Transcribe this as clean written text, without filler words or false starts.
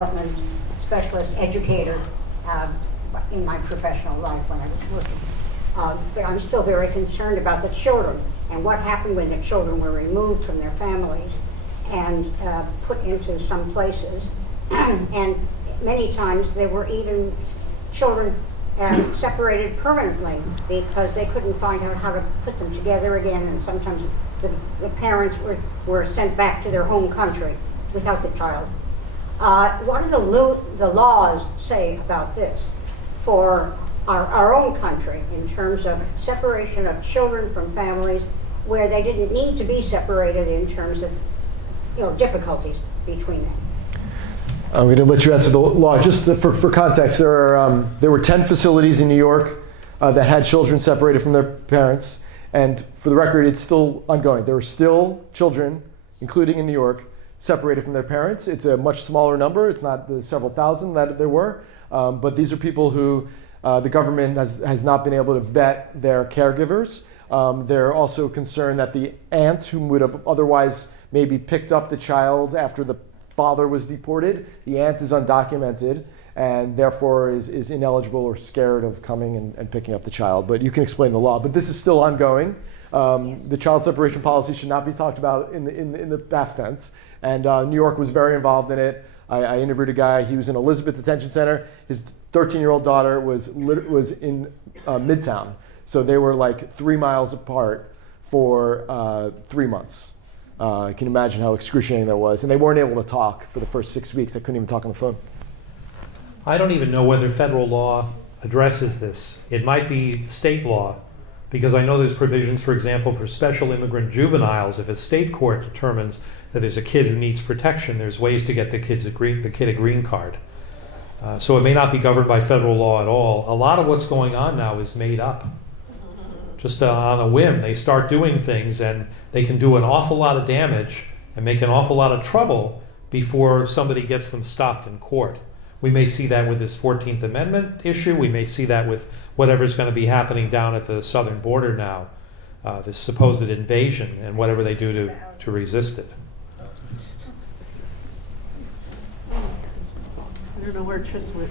development specialist educator in my professional life when I was working. But I'm still very concerned about the children and what happened when the children were removed from their families and put into some places. And many times there were even children separated permanently because they couldn't find out how to put them together again, and sometimes the parents were sent back to their home country without the child. What do the laws say about this for our own country in terms of separation of children from families where they didn't need to be separated in terms of difficulties between them? I'm going to let you answer the law. Just for context, there were 10 facilities in New York that had children separated from their parents. And for the record, it's still ongoing. There are still children, including in New York, separated from their parents. It's a much smaller number. It's not the several thousand that there were. But these are people who the government has not been able to vet their caregivers. They're also concerned that the aunt who would have otherwise maybe picked up the child after the father was deported, the aunt is undocumented and therefore is ineligible or scared of coming and picking up the child. But you can explain the law. But this is still ongoing. The child separation policy should not be talked about in the past tense. And New York was very involved in it. I interviewed a guy. He was in Elizabeth Detention Center. His 13-year-old daughter was in Midtown. So they were like 3 miles apart for 3 months. I can imagine how excruciating that was. And they weren't able to talk for the first 6 weeks. They couldn't even talk on the phone. I don't even know whether federal law addresses this. It might be state law, because I know there's provisions, for example, for special immigrant juveniles. If a state court determines that there's a kid who needs protection, there's ways to get the kid a green card. So it may not be governed by federal law at all. A lot of what's going on now is made up. Just on a whim, they start doing things and they can do an awful lot of damage and make an awful lot of trouble before somebody gets them stopped in court. We may see that with this 14th Amendment issue. We may see that with whatever's going to be happening down at the southern border now, this supposed invasion and whatever they do to resist it. I don't know where Tris went.